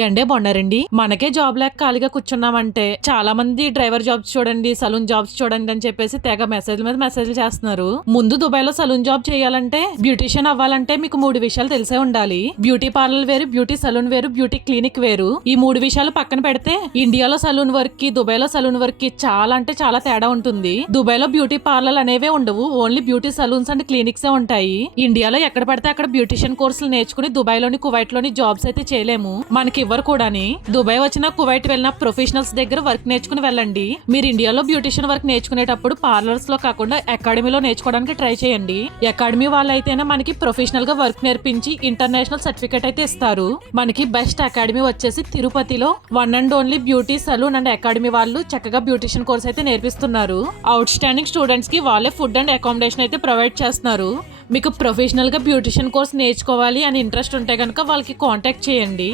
ఎండే బాగున్నారండి. మనకే జాబ్ లేక ఖాళీగా కూర్చున్నామంటే చాలా మంది డ్రైవర్ జాబ్స్ చూడండి, సలూన్ జాబ్స్ చూడండి అని చెప్పేసి తెగ మెసేజ్ల మీద మెసేజ్లు చేస్తున్నారు. ముందు దుబాయ్ లో సలూన్ జాబ్ చేయాలంటే, బ్యూటీషియన్ అవ్వాలంటే మీకు 3 విషయాలు తెలిసే ఉండాలి. బ్యూటీ పార్లర్ వేరు, బ్యూటీ సలూన్ వేరు, బ్యూటీ క్లినిక్ వేరు. ఈ 3 విషయాలు పక్కన పెడితే ఇండియాలో సలూన్ వర్క్ కి, దుబాయ్ లో సలూన్ వర్క్ కి చాలా అంటే చాలా తేడా ఉంటుంది. దుబాయ్ లో బ్యూటీ పార్లర్ అనేవే ఉండవు, only beauty saloons and clinics ఉంటాయి. ఇండియాలో ఎక్కడ పడితే అక్కడ బ్యూటిషియన్ కోర్సులు నేర్చుకుని దుబాయ్ లోని, కువైట్ లోని జాబ్స్ అయితే చేయలేము. మనకి ఇవ్వరు కూడాని. దుబాయ్ వచ్చిన, కువైట్ వెళ్ళిన ప్రొఫెషనల్స్ దగ్గర వర్క్ నేర్చుకుని వెళ్ళండి. మీరు ఇండియాలో బ్యూటిషియన్ వర్క్ నేర్చుకునేటప్పుడు పార్లర్స్ లో కాకుండా అకాడమీలో నేర్చుకోవడానికి ట్రై చేయండి. అకాడమీ వాళ్ళైతేనే మనకి ప్రొఫెషనల్ గా వర్క్ నేర్పించి ఇంటర్నేషనల్ సర్టిఫికేట్ అయితే ఇస్తారు. మనకి బెస్ట్ అకాడమీ వచ్చేసి తిరుపతిలో one and only beauty saloon and academy వాళ్ళు చక్కగా బ్యూటిషియన్ కోర్స్ అయితే నేర్పిస్తున్నారు. అవుట్ స్టాండింగ్ స్టూడెంట్స్ కి వాళ్ళే ఫుడ్ అండ్ అకామిడేషన్ అయితే ప్రొవైడ్ చేస్తున్నారు. మీకు ప్రొఫెషనల్ గా బ్యూటిషియన్ కోర్స్ నేర్చుకోవాలి అని ఇంట్రెస్ట్ ఉంటే కనుక వాళ్ళకి కాంటాక్ట్ చేయండి.